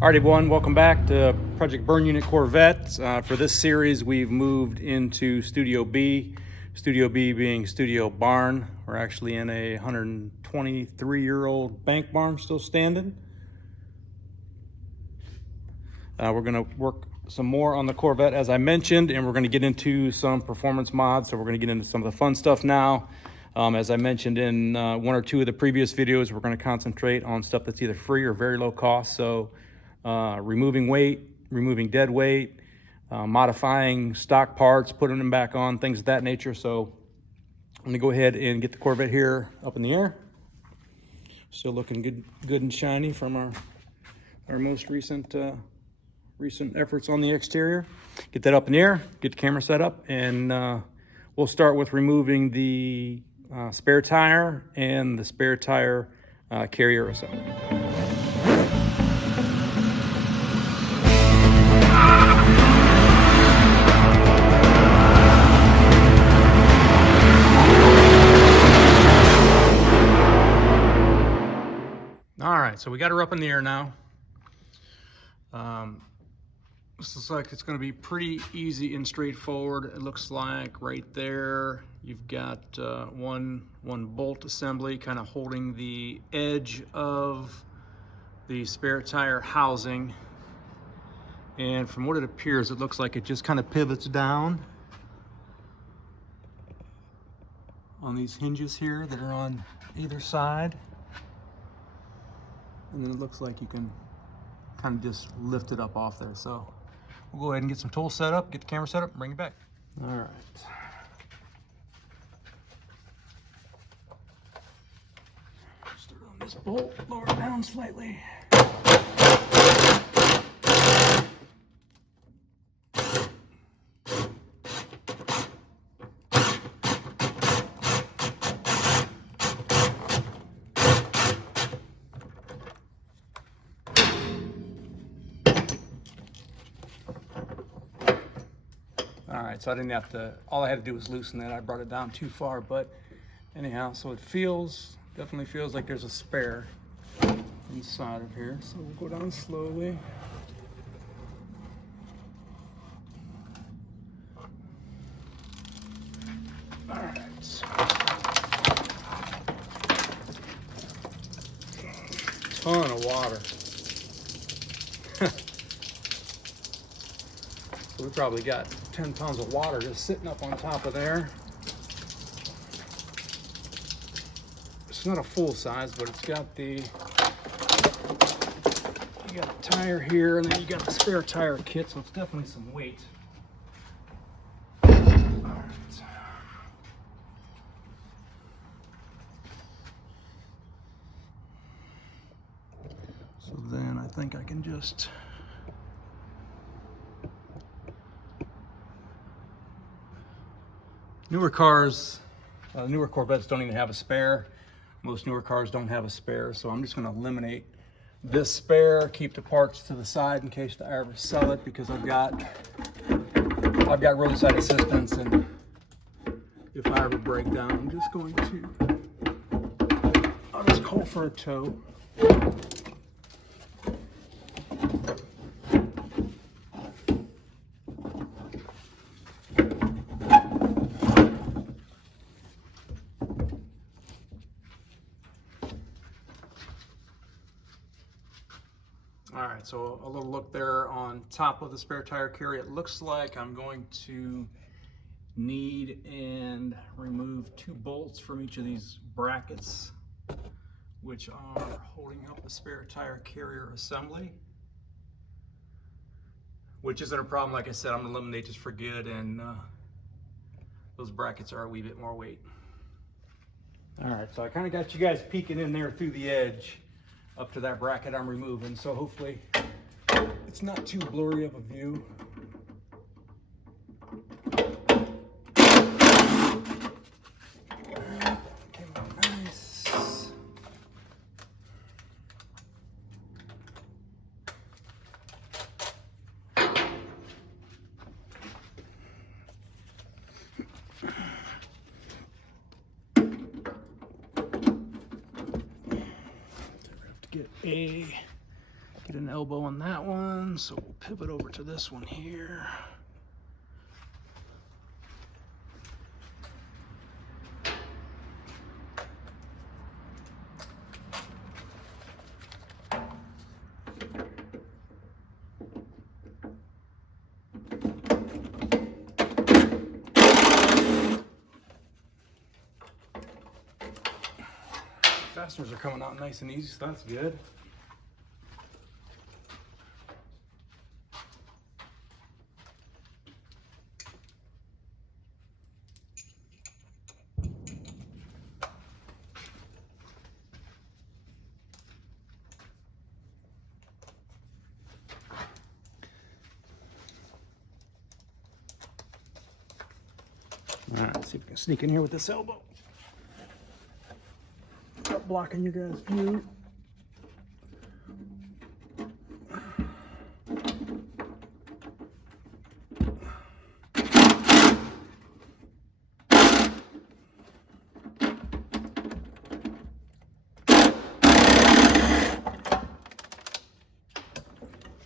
All right, everyone, welcome back to Project Burn Unit Corvette. For this series, we've moved into Studio B. Studio B being Studio Barn. We're actually in a 123-year-old bank barn still standing. We're going to work some more on the Corvette, as I mentioned, and we're going to get into some performance mods. So we're going to get into some of the fun stuff now. As I mentioned in one or two of the previous videos, we're going to concentrate on stuff that's either free or very low cost. So removing weight, removing dead weight, modifying stock parts, putting them back on, things of that nature. So I'm going to go ahead and get the Corvette here up in the air. Still looking good and shiny from our most recent efforts on the exterior. Get that up in the air, get the camera set up, and we'll start with removing the spare tire and the spare tire carrier assembly. All right, so we got her up in the air now. This looks like it's going to be pretty easy and straightforward. It looks like right there you've got one bolt assembly kind of holding the edge of the spare tire housing. And from what it appears, it looks like it just kind of pivots down on these hinges here that are on either side. And then it looks like you can kind of just lift it up off there. So we'll go ahead and get some tools set up, get the camera set up, and bring it back. All right. Start on this bolt, lower it down slightly. All right, so I didn't have to, all I had to do was loosen that. I brought it down too far, but anyhow, so it definitely feels like there's a spare inside of here. So we'll go down slowly. All right. Ton of water. So we probably got 10 pounds of water just sitting up on top of there. It's not a full size, but it's got you got a tire here, and then you got the spare tire kit, so it's definitely some weight. All right. So then I think I can just newer cars, newer Corvettes don't even have a spare. Most newer cars don't have a spare, so I'm just going to eliminate this spare, keep the parts to the side in case I ever sell it, because I've got roadside assistance, and if I ever break down, I'm just going to, I'll just call for a tow. All right, so a little look there on top of the spare tire carrier. It looks like I'm going to need and remove 2 bolts from each of these brackets, which are holding up the spare tire carrier assembly, which isn't a problem. Like I said, I'm gonna eliminate this for good, and those brackets are a wee bit more weight. All right, so I kind of got you guys peeking in there through the edge up to that bracket I'm removing, so hopefully it's not too blurry of a view. Nice. Get an elbow on that one, so we'll pivot over to this one here. Fasteners are coming out nice and easy, so that's good. All right, let's see if we can sneak in here with this elbow. Not blocking you guys' view.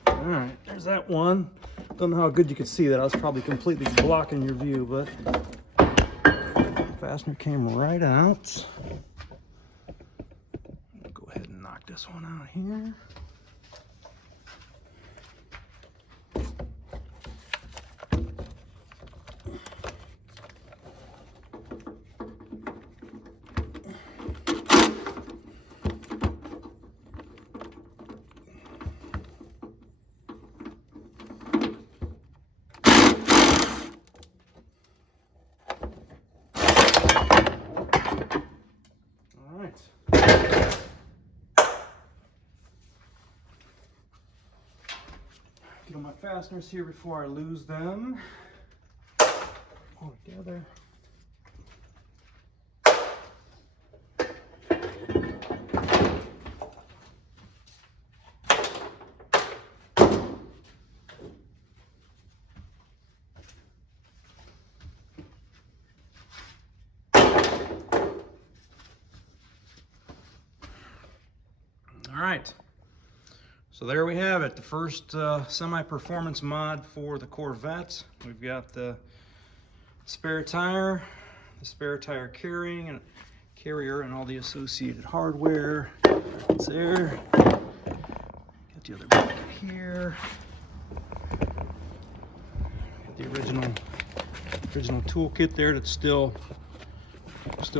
All right, there's that one. Don't know how good you could see that. I was probably completely blocking your view, but fastener came right out. Go ahead and knock this one out here. Get on my fasteners here before I lose them. All together. All right. So there we have it, the first semi-performance mod for the Corvette. We've got the spare tire, the spare tire carrier, and all the associated hardware. It's there. Got the other bracket here. Got the original toolkit there that's still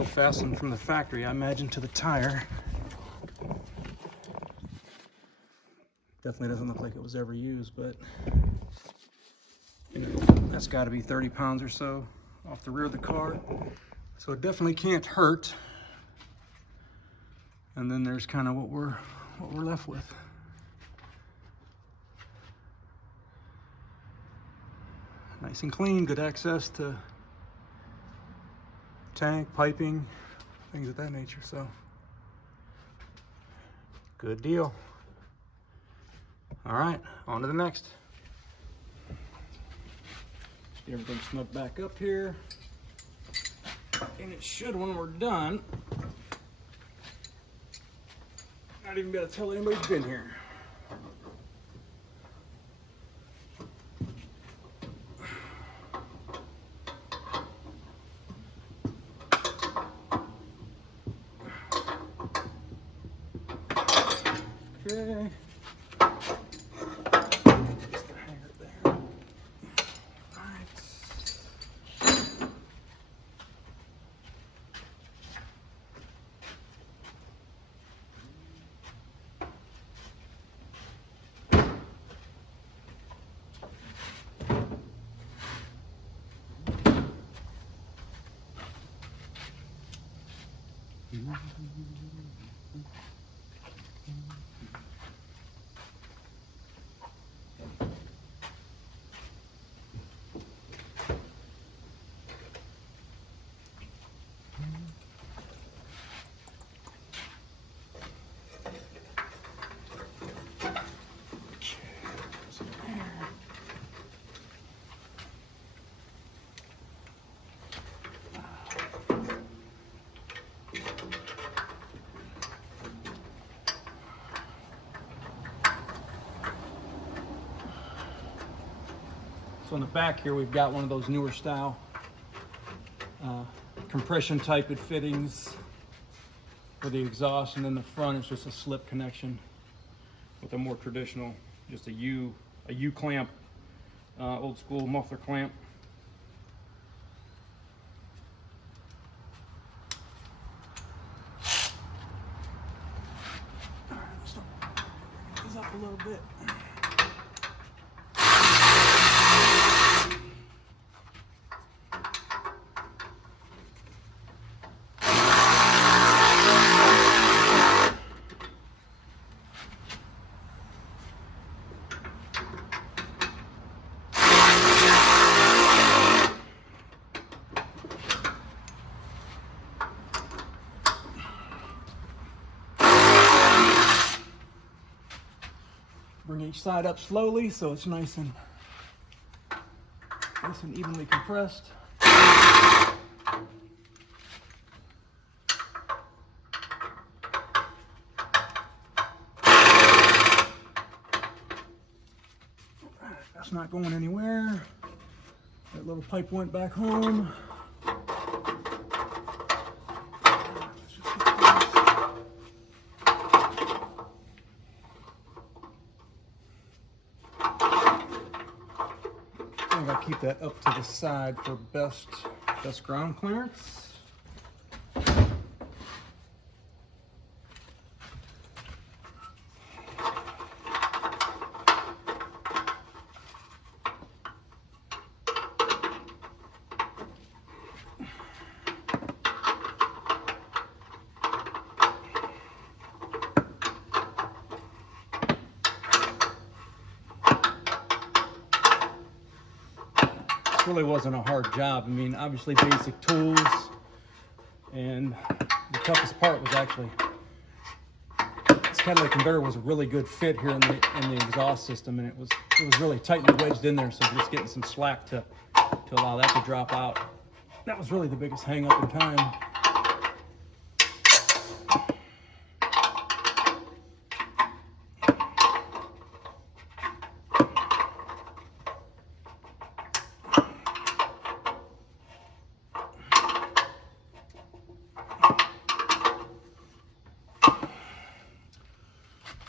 fastened from the factory, I imagine, to the tire. Definitely doesn't look like it was ever used, but you know, that's got to be 30 pounds or so off the rear of the car. So it definitely can't hurt. And then there's kind of what we're left with. Nice and clean, good access to tank, piping, things of that nature. So good deal. All right, on to the next. Get everything snugged back up here. And it should, when we're done, not even be able to tell anybody's been here. Okay. So in the back here, we've got one of those newer style compression type fittings for the exhaust, and then the front is just a slip connection with a more traditional, just a U clamp, old school muffler clamp. All right, let's start this up a little bit. Bring each side up slowly so it's nice and evenly compressed. That's not going anywhere. That little pipe went back home. I gotta keep that up to the side for best ground clearance. Really wasn't a hard job. I mean, obviously basic tools, and the toughest part was actually this catalytic converter was a really good fit here in the exhaust system, and it was really tightly wedged in there, so just getting some slack to allow that to drop out. That was really the biggest hang up in time.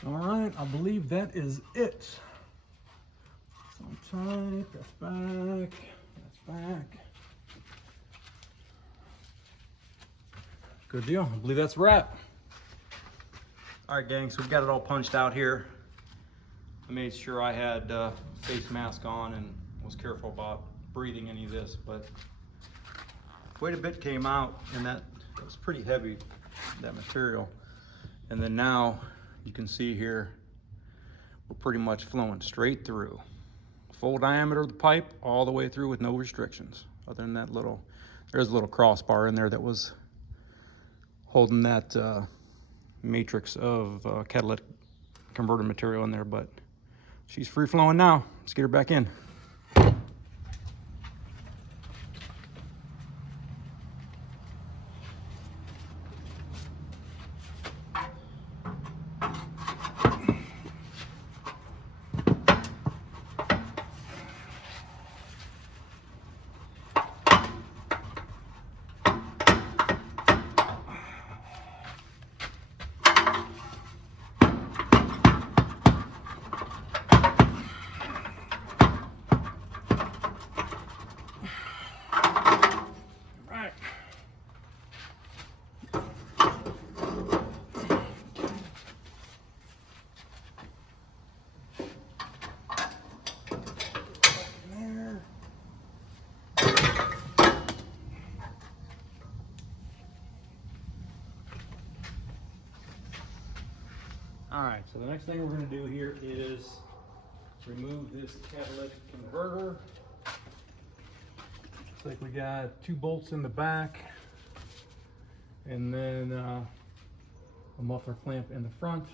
All right, I believe that is it. So tight, that's back. Good deal, I believe that's a wrap. All right, gang, so we've got it all punched out here. I made sure I had face mask on and was careful about breathing any of this, but quite a bit came out, and that was pretty heavy, that material. And then now, you can see here, we're pretty much flowing straight through. Full diameter of the pipe, all the way through with no restrictions. Other than that there's a little crossbar in there that was holding that matrix of catalytic converter material in there, but she's free flowing now. Let's get her back in. All right, so the next thing we're going to do here is remove this catalytic converter. Looks like we got 2 bolts in the back, and then a muffler clamp in the front,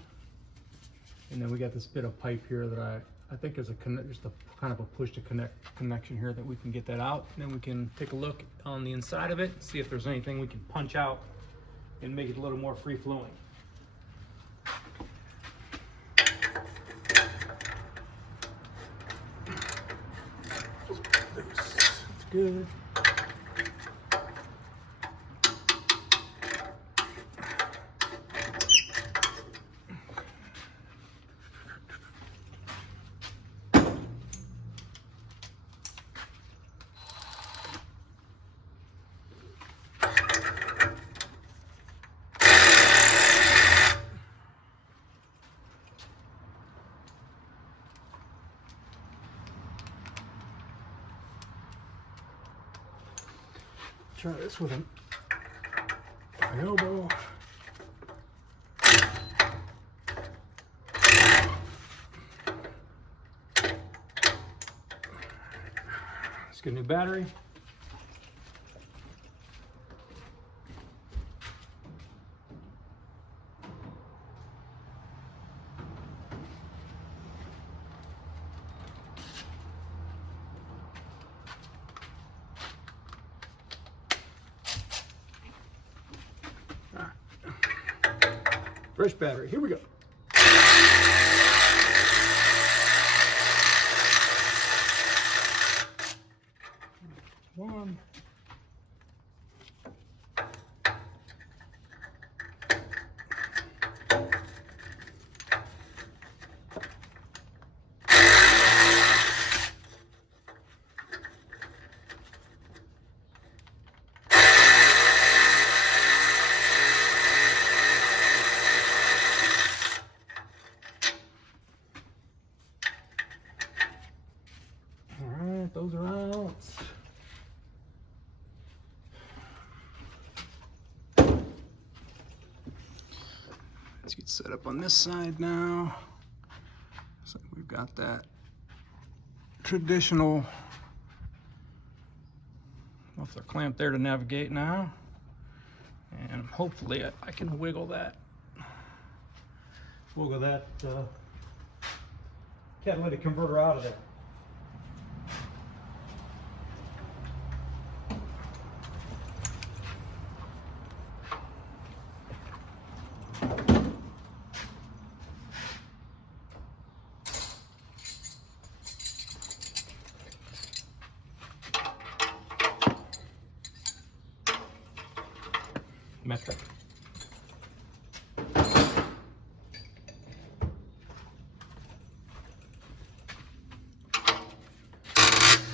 and then we got this bit of pipe here that I think is just a kind of a push to connect connection here that we can get that out. And then we can take a look on the inside of it, see if there's anything we can punch out and make it a little more free flowing. good. Try this with an elbow. Let's get a new battery. Fresh battery, here we go. One. Those are out. Let's get set up on this side now. So we've got that traditional muffler clamp there to navigate now. And hopefully I can wiggle that catalytic converter out of there. Metric.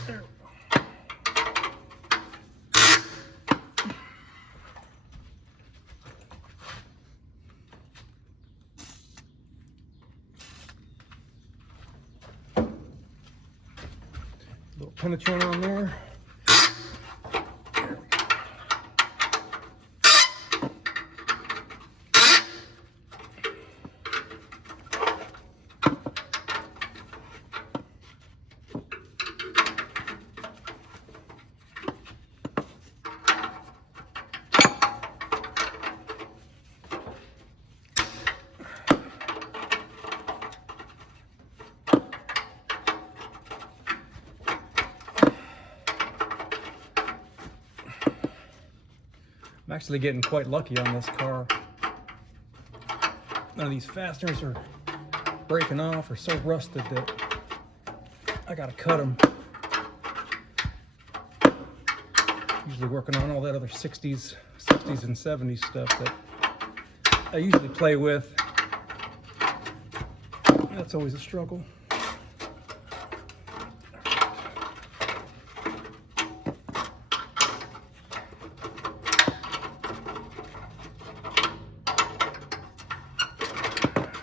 There we go. Little penetrant on there. I'm actually getting quite lucky on this car. None of these fasteners are breaking off or so rusted that I gotta cut them. Usually working on all that other 60s and 70s stuff that I usually play with. That's always a struggle.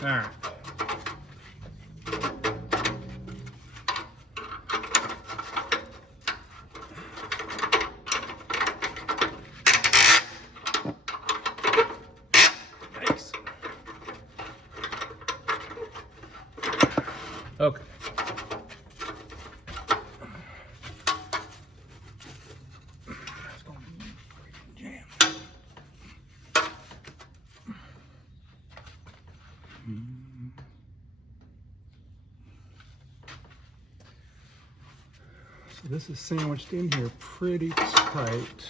All right. Nice. Okay. That's gonna be freaking jammed. So this is sandwiched in here pretty tight.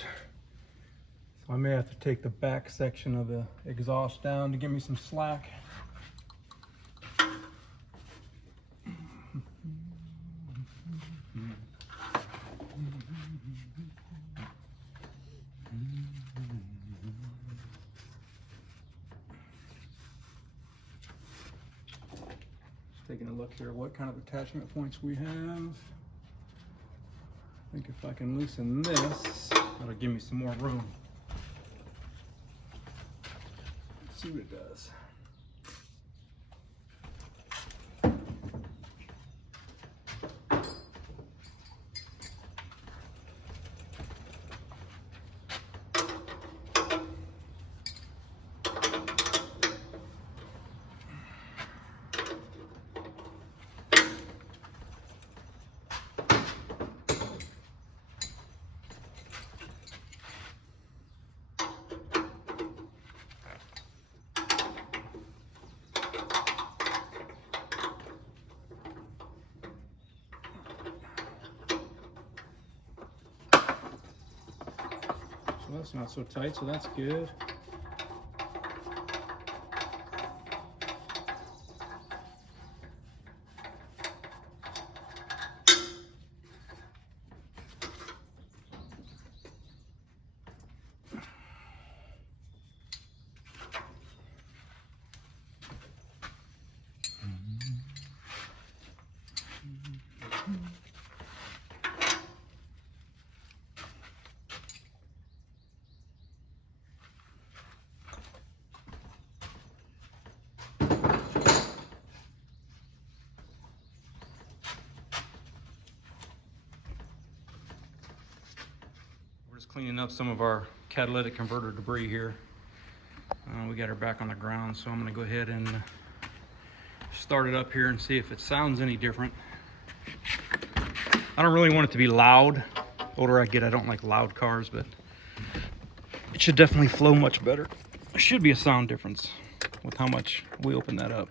So I may have to take the back section of the exhaust down to give me some slack. taking a look here what kind of attachment points we have. I think if I can loosen this, that'll give me some more room. Let's see what it does. So that's not so tight, so that's good. Cleaning up some of our catalytic converter debris here. We got her back on the ground, so I'm going to go ahead and start it up here and see if it sounds any different. I don't really want it to be loud. The older I get, I don't like loud cars, but it should definitely flow much better. There should be a sound difference with how much we open that up.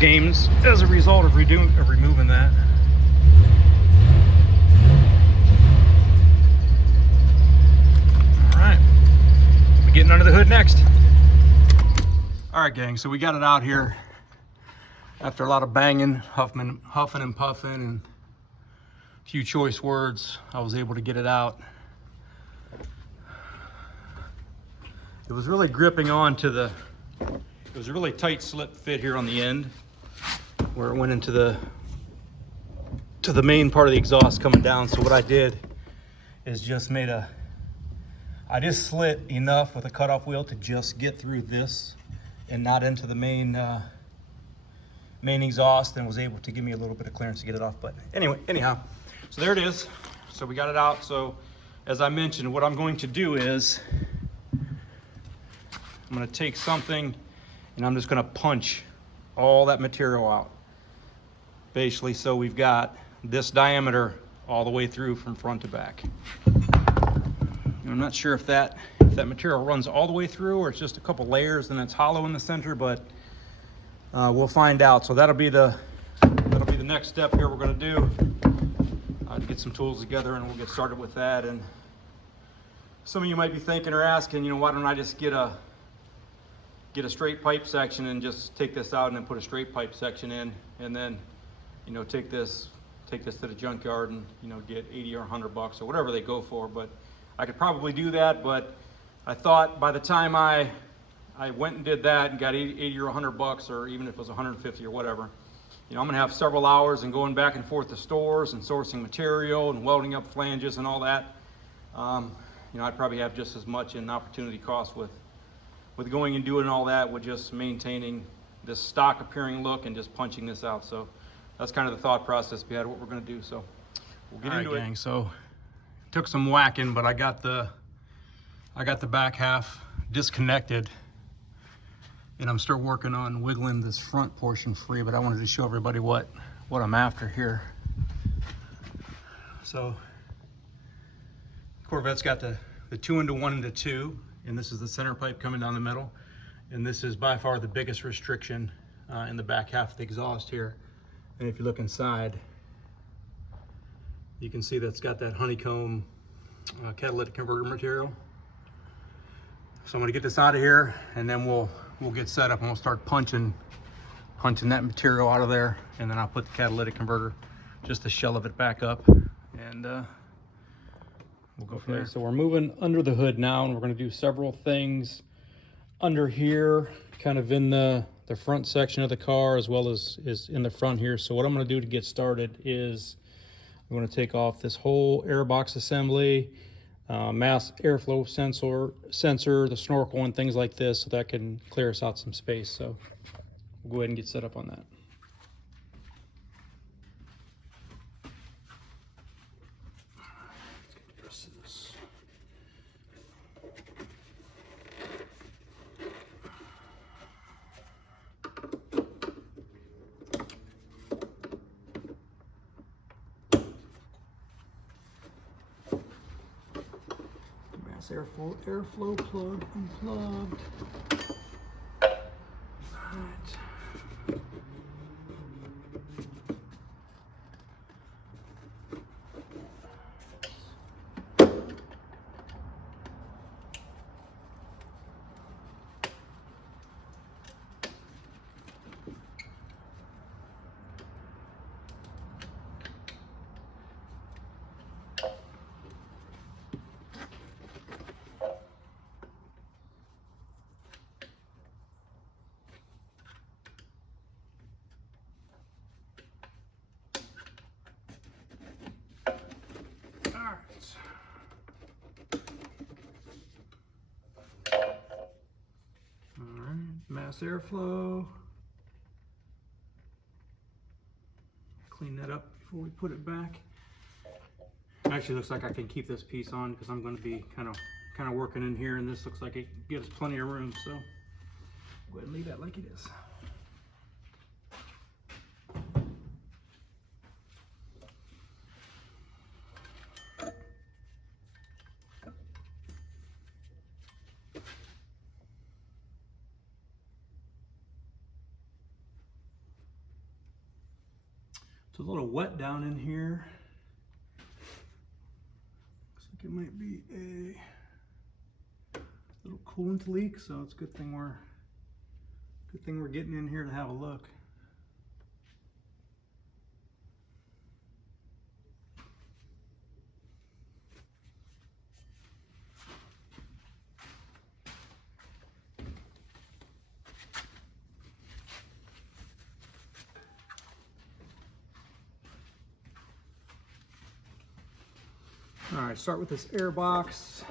Games as a result of removing that. All right, we're getting under the hood next. All right, gang, so we got it out here after a lot of banging, huffing and puffing, and a few choice words. I was able to get it out. It was really gripping on to the, it was a really tight slip fit here on the end, where it went into the main part of the exhaust coming down. So what I did is just I just slit enough with a cutoff wheel to just get through this and not into the main exhaust, and was able to give me a little bit of clearance to get it off. But anyhow, so there it is. So we got it out. So as I mentioned, what I'm going to do is I'm going to take something and I'm just going to punch all that material out. Basically, so we've got this diameter all the way through from front to back. And I'm not sure if that material runs all the way through or it's just a couple layers and it's hollow in the center, but we'll find out. So that'll be the next step here we're going to do. Get some tools together and we'll get started with that. And some of you might be thinking or asking, why don't I just get a straight pipe section and just take this out and then put a straight pipe section in, and then take this to the junkyard and get 80 or $100 or whatever they go for. But I could probably do that, but I thought by the time I went and did that and got 80 or $100, or even if it was 150 or whatever, I'm gonna have several hours and going back and forth to stores and sourcing material and welding up flanges and all that. I'd probably have just as much in opportunity cost with going and doing all that, with just maintaining this stock appearing look and just punching this out. So that's kind of the thought process behind what we're going to do. So we'll get into it. Gang, so it took some whacking, but I got the back half disconnected, and I'm still working on wiggling this front portion free. But I wanted to show everybody what I'm after here. So Corvette's got the 2 into 1 into 2. And this is the center pipe coming down the middle. And this is by far the biggest restriction in the back half of the exhaust here. And if you look inside, you can see that's got that honeycomb catalytic converter material. So I'm gonna get this out of here, and then we'll get set up and we'll start punching that material out of there, and then I'll put the catalytic converter, just the shell of it, back up, and we'll go from there. So we're moving under the hood now, and we're gonna do several things under here, kind of in the front section of the car, as well as in the front here. So what I'm gonna do to get started is I'm gonna take off this whole air box assembly, mass airflow sensor, the snorkel, and things like this, so that can clear us out some space. So we'll go ahead and get set up on that. Let's get the rest of this. Mass airflow plug unplugged. Mass airflow. Clean that up before we put it back. It actually looks like I can keep this piece on because I'm going to be kind of working in here, and this looks like it gives plenty of room. So go ahead and leave that like it is. It's a little wet down in here. Looks like it might be a little coolant leak, so it's a good thing we're getting in here to have a look. All right, start with this air box.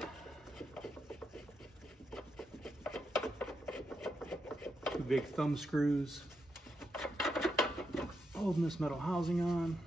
Two big thumb screws holding this metal housing on.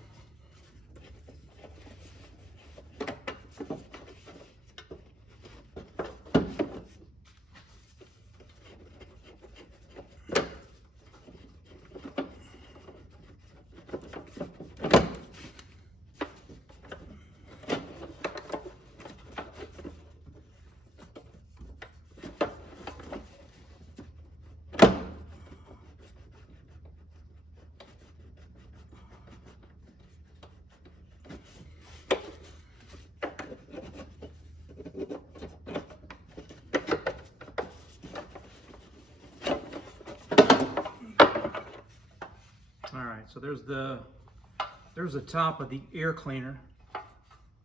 All right, so there's the top of the air cleaner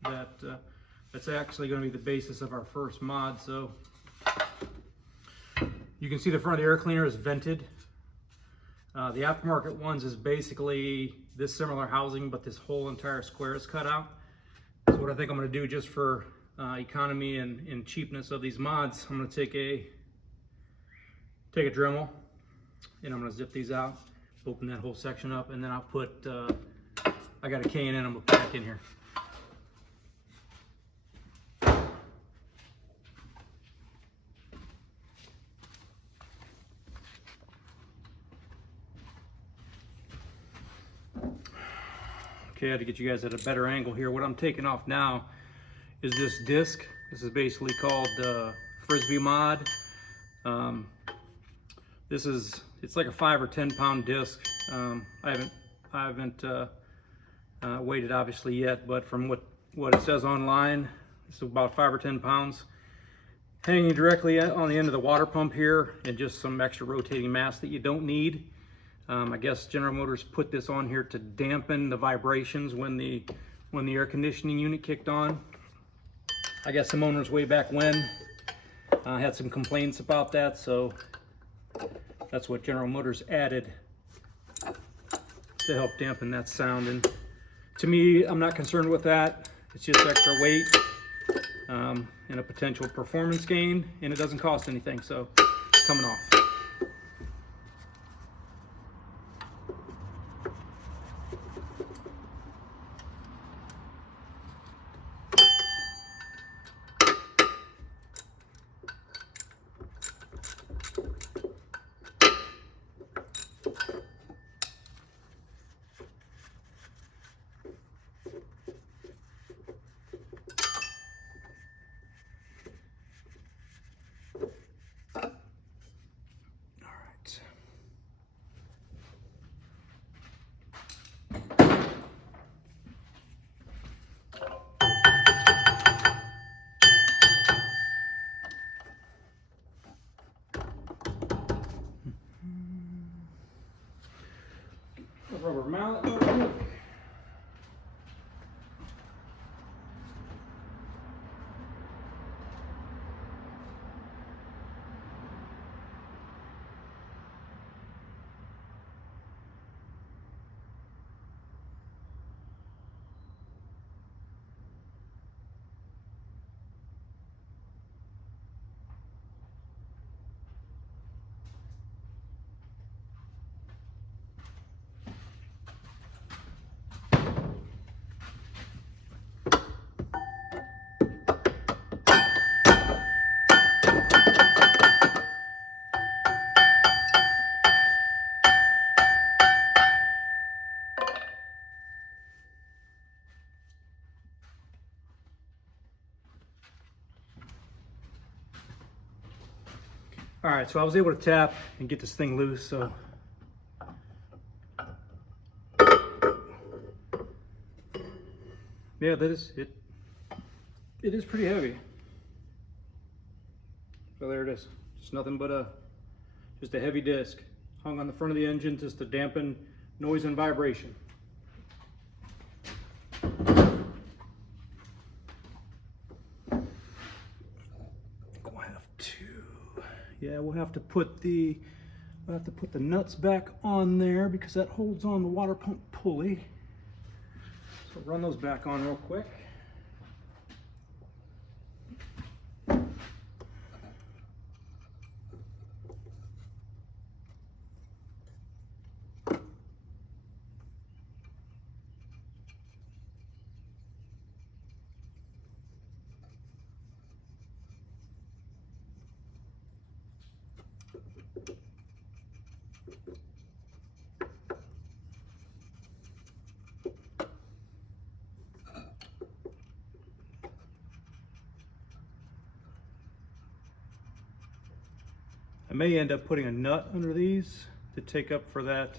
that's actually going to be the basis of our first mod. So you can see the front of the air cleaner is vented. The aftermarket ones is basically this similar housing, but this whole entire square is cut out. So what I think I'm going to do, just for economy and cheapness of these mods, I'm going to take a Dremel, and I'm going to zip these out, open that whole section up, and then I'll put, I got a K&N I'm going to put back in here. Okay, I had to get you guys at a better angle here. What I'm taking off now is this disc. This is basically called Frisbee mod. It's like a 5 or 10 pound disc. I I haven't weighed it obviously yet, but from what it says online, it's about 5 or 10 pounds. Hanging directly on the end of the water pump here, and just some extra rotating mass that you don't need. I guess General Motors put this on here to dampen the vibrations when the air conditioning unit kicked on. I guess some owners way back when had some complaints about that, so that's what General Motors added to help dampen that sound. And to me, I'm not concerned with that. It's just extra weight and a potential performance gain, and it doesn't cost anything, so it's coming off. Rubber mallet real quick. All right, so I was able to tap and get this thing loose, so. Yeah, that is it. It is pretty heavy. So there it is. Just nothing but just a heavy disc hung on the front of the engine just to dampen noise and vibration. Yeah, we'll have to put the nuts back on there because that holds on the water pump pulley. So run those back on real quick. I may end up putting a nut under these to take up for the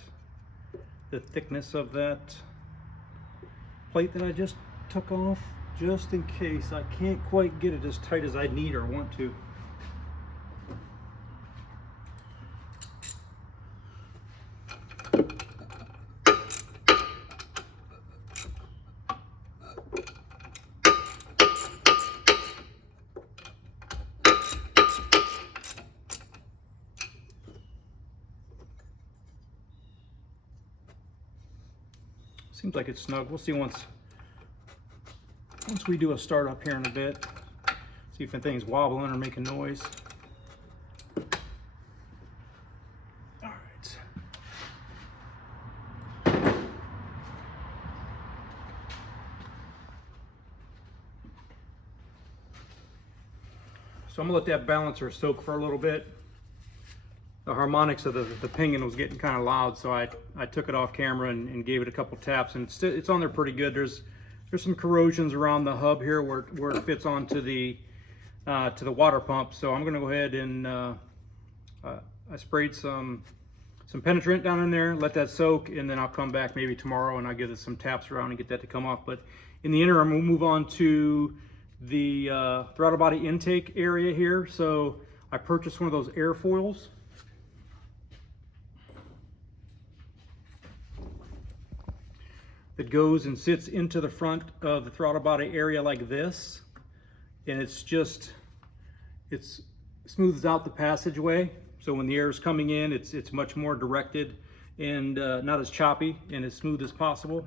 thickness of that plate that I just took off, just in case I can't quite get it as tight as I need or want to. Seems like it's snug. We'll see once we do a start up here in a bit. See if anything's wobbling or making noise. All right. So I'm gonna let that balancer soak for a little bit. The harmonics of the pinion was getting kind of loud, so I took it off camera and gave it a couple taps, and it's on there pretty good. There's some corrosions around the hub here where it fits onto the water pump. So I'm going to go ahead and I sprayed some some penetrant down in there, let that soak, and then I'll come back maybe tomorrow and I'll give it some taps around and get that to come off. But in the interim, we'll move on to the throttle body intake area here. So I purchased one of those airfoils. That goes and sits into the front of the throttle body area like this. And it smooths out the passageway. So when the air is coming in, it's much more directed and not as choppy and as smooth as possible.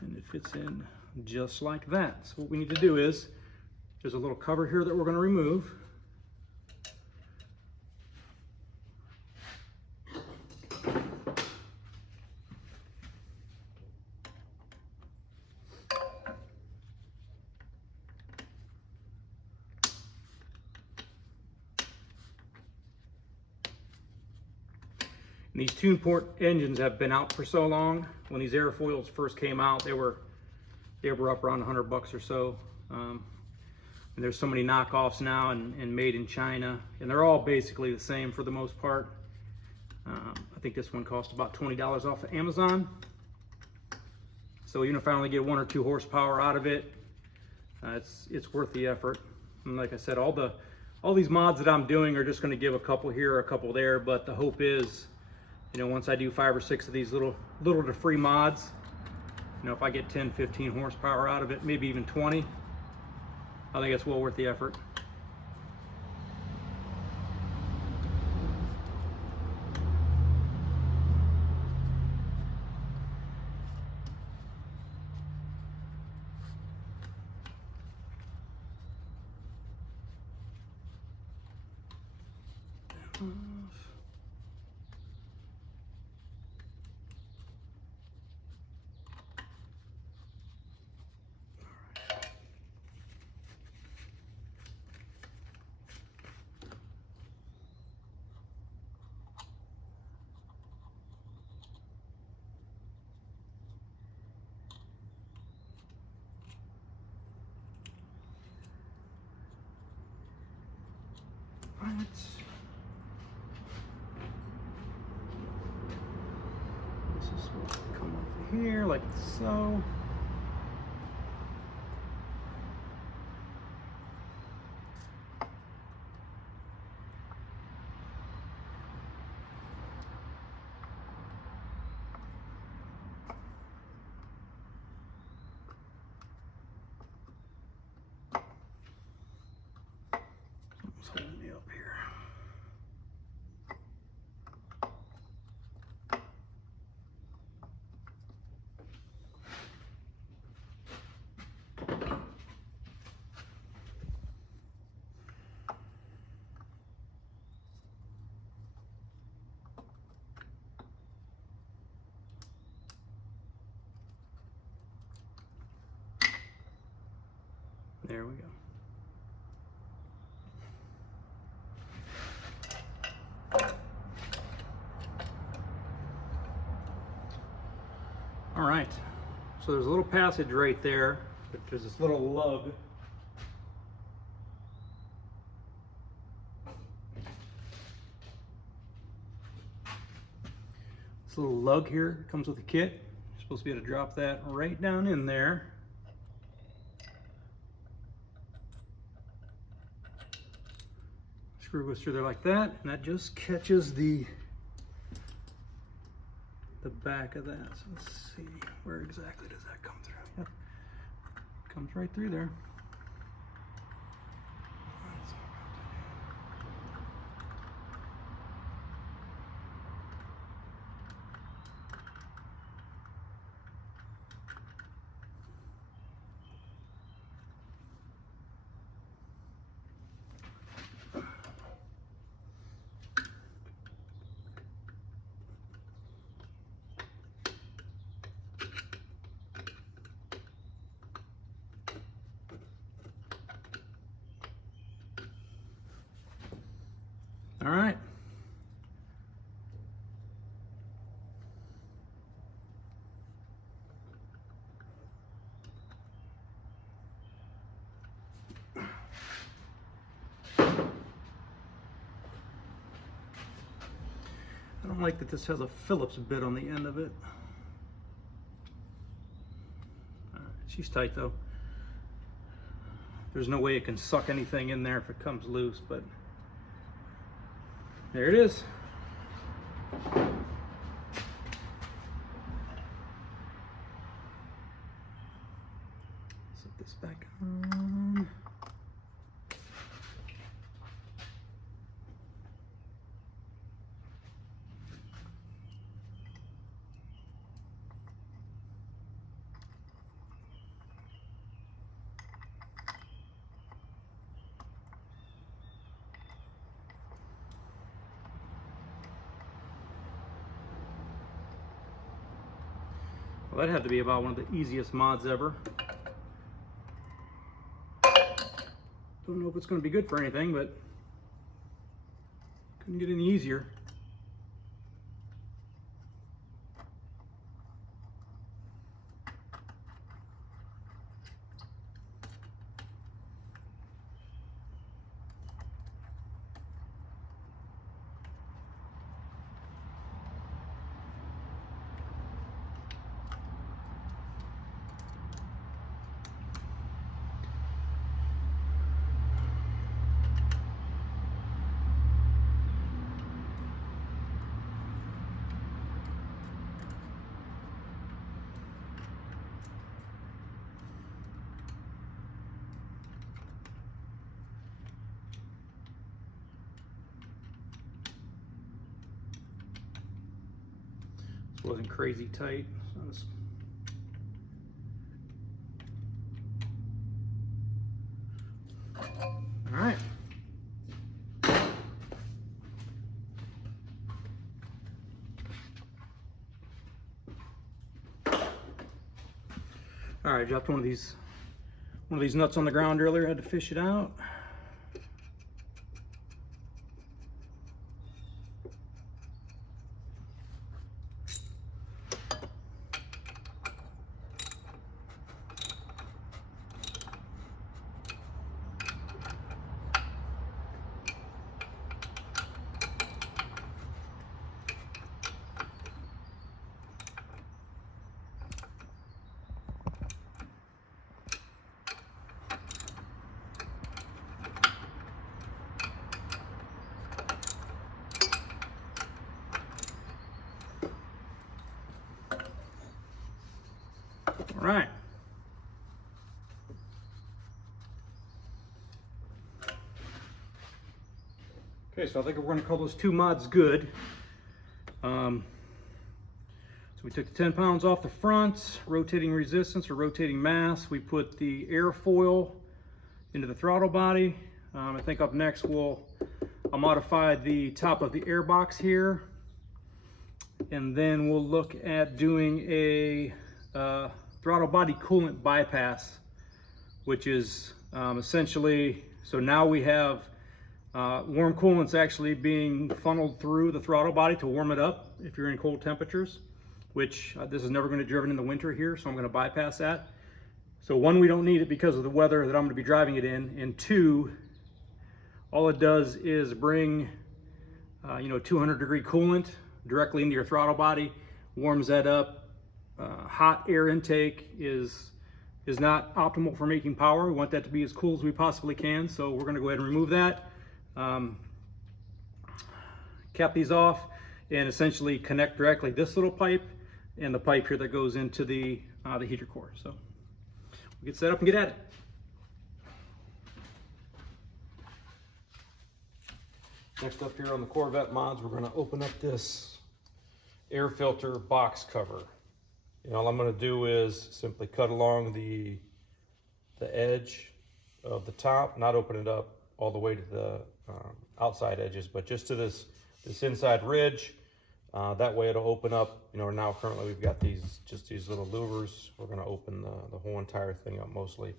And it fits in just like that. So what we need to do is, there's a little cover here that we're going to remove. And these tune port engines have been out for so long. When these airfoils first came out, they were up around $100 or so. And there's so many knockoffs now and made in China, and they're all basically the same for the most part. I think this one cost about $20 off of Amazon. So even if I only get 1 or 2 horsepower out of it, it's worth the effort. And like I said, all these mods that I'm doing are just going to give a couple here, a couple there, but the hope is, you know, once I do 5 or 6 of these little to free mods, you know, if I get 10, 15 horsepower out of it, maybe even 20, I think it's well worth the effort. Right. This is supposed to come off of here like so. Something's holding me up here. There we go. All right, so there's a little passage right there, but there's this little lug. This little lug here comes with the kit. You're supposed to be able to drop that right down in there. Screw goes through there like that, and that just catches the back of that. So let's see, where exactly does that come through? Yep, comes right through there. All right. I don't don't like that this has a Phillips bit on the end of it. All right, she's tight though. There's no way it can suck anything in there if it comes loose, but there it is. Set this back on. Well, that had to be about one of the easiest mods ever. Don't know if it's going to be good for anything, but couldn't get any easier. This wasn't crazy tight. So all right. All right, dropped one of these nuts on the ground earlier. Had to fish it out. All right. Okay, so I think we're going to call those two mods good. So we took the 10 pounds off the front, rotating resistance or rotating mass. We put the airfoil into the throttle body. I think up next I'll modify the top of the air box here. And then we'll look at doing a throttle body coolant bypass, which is essentially, so now we have warm coolant's actually being funneled through the throttle body to warm it up if you're in cold temperatures, which this is never going to be driven in the winter here, so I'm going to bypass that. So one, we don't need it because of the weather that I'm going to be driving it in, and two, all it does is bring 200-degree coolant directly into your throttle body, warms that up. Hot air intake is not optimal for making power. We want that to be as cool as we possibly can, so we're going to go ahead and remove that, cap these off, and essentially connect directly this little pipe and the pipe here that goes into the heater core. So we'll get set up and get at it. Next up here on the Corvette mods, we're going to open up this air filter box cover. And all I'm going to do is simply cut along the edge of the top, not open it up all the way to the outside edges, but just to this inside ridge. That way it'll open up. Now currently we've got these little louvers. We're going to open the whole entire thing up mostly.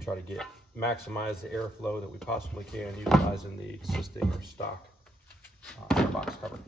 Try to maximize the airflow that we possibly can utilizing the existing or stock air box cover.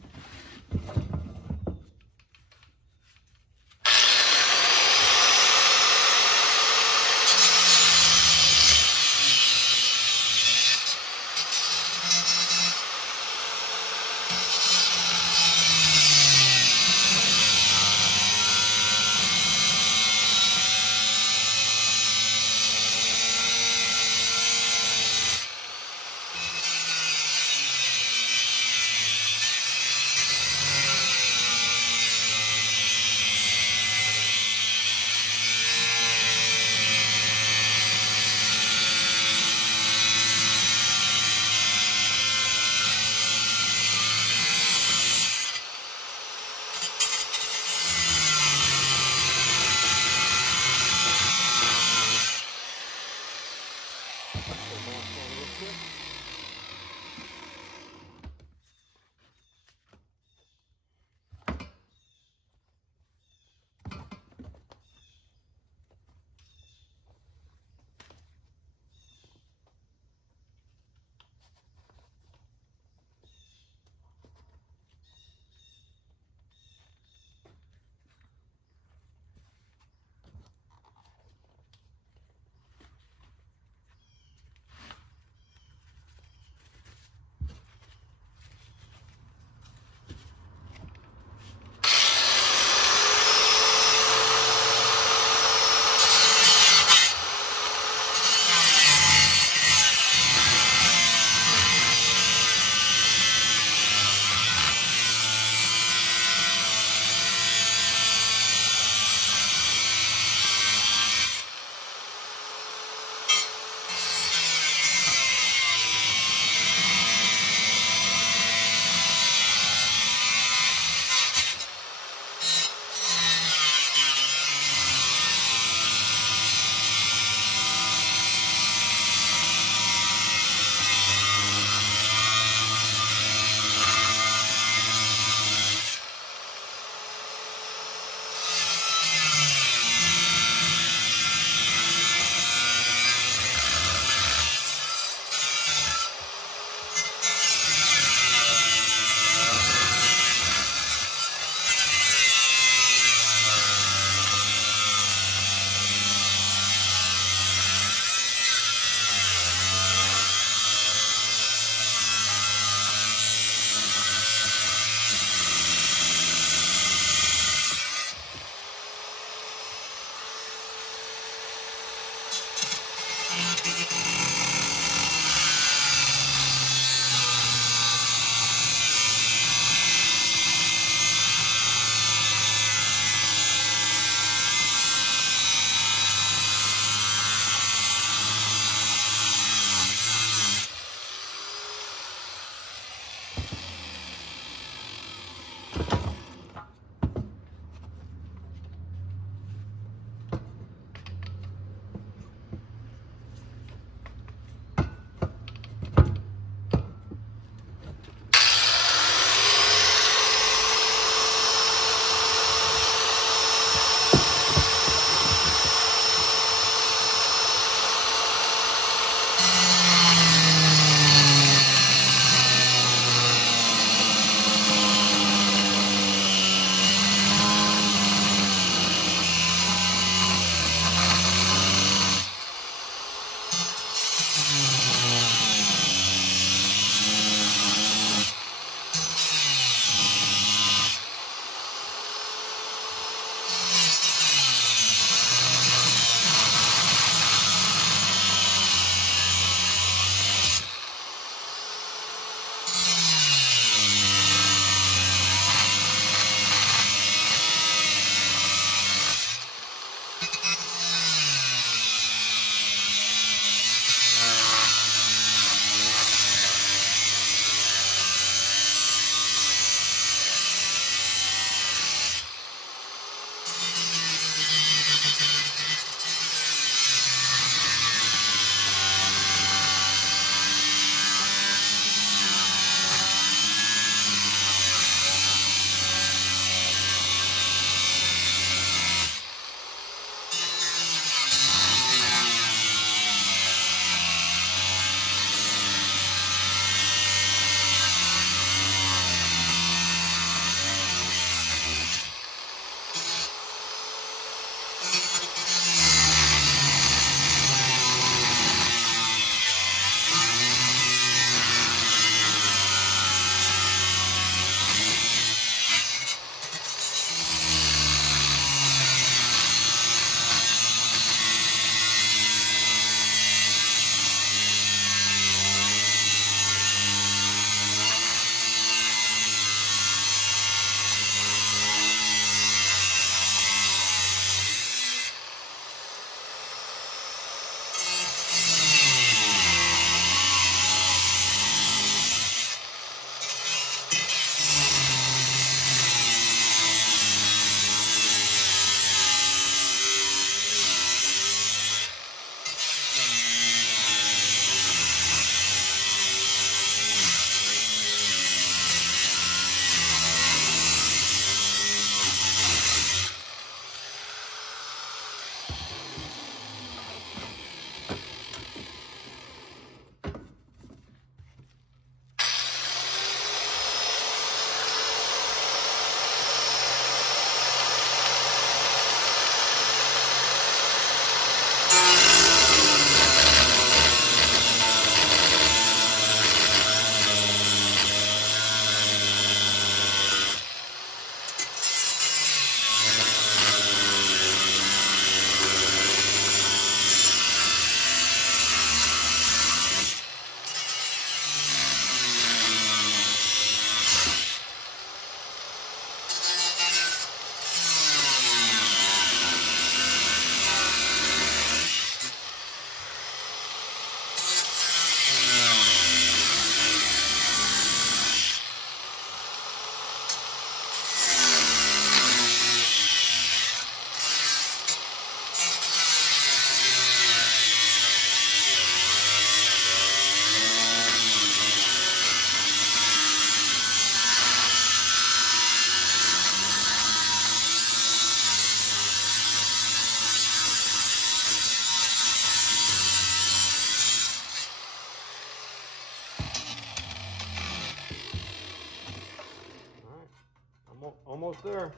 Almost there.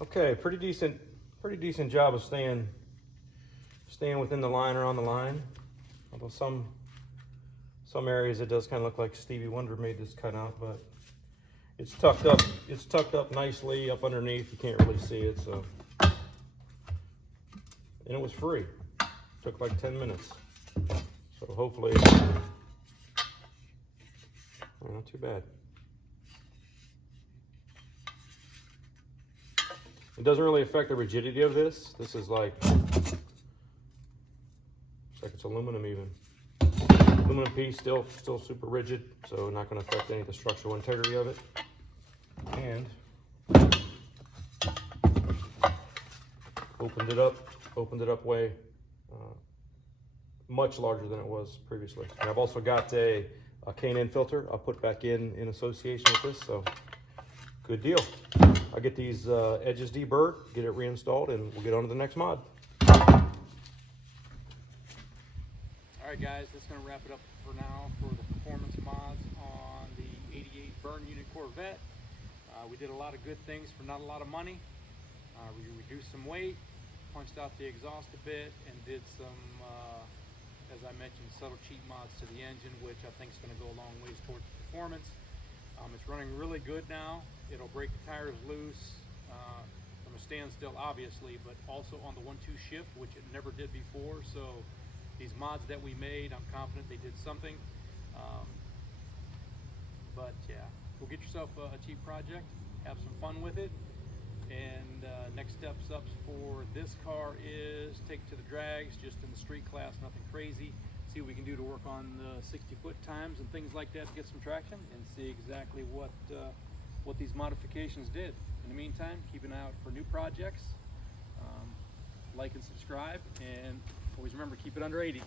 Okay, pretty decent job of staying within the line or on the line. Although some areas it does kind of look like Stevie Wonder made this cut out, but it's tucked up. It's tucked up nicely up underneath. You can't really see it, so. And it was free. Took like 10 minutes. So hopefully, not too bad. It doesn't really affect the rigidity of this. This is like, it's aluminum even. Aluminum piece, still super rigid, so not going to affect any of the structural integrity of it. And opened it up way much larger than it was previously. And I've also got a K&N filter I'll put back in association with this, so good deal. I'll get these edges deburred, get it reinstalled, and we'll get on to the next mod. All right, guys, that's going to wrap it up for now for the performance mods on the 88 Burn Unit Corvette. We did a lot of good things for not a lot of money. We reduced some weight, punched out the exhaust a bit, and did some, as I mentioned, subtle cheat mods to the engine, which I think is going to go a long ways towards performance. It's running really good now. It'll break the tires loose from a standstill, obviously, but also on the 1-2 shift, which it never did before. So these mods that we made, I'm confident they did something. But yeah, go get yourself a cheap project, have some fun with it. And next steps up for this car is take it to the drags, just in the street class, nothing crazy. See what we can do to work on the 60-foot times and things like that to get some traction, and see exactly what these modifications did. In the meantime, keep an eye out for new projects. Like and subscribe, and always remember, keep it under 80.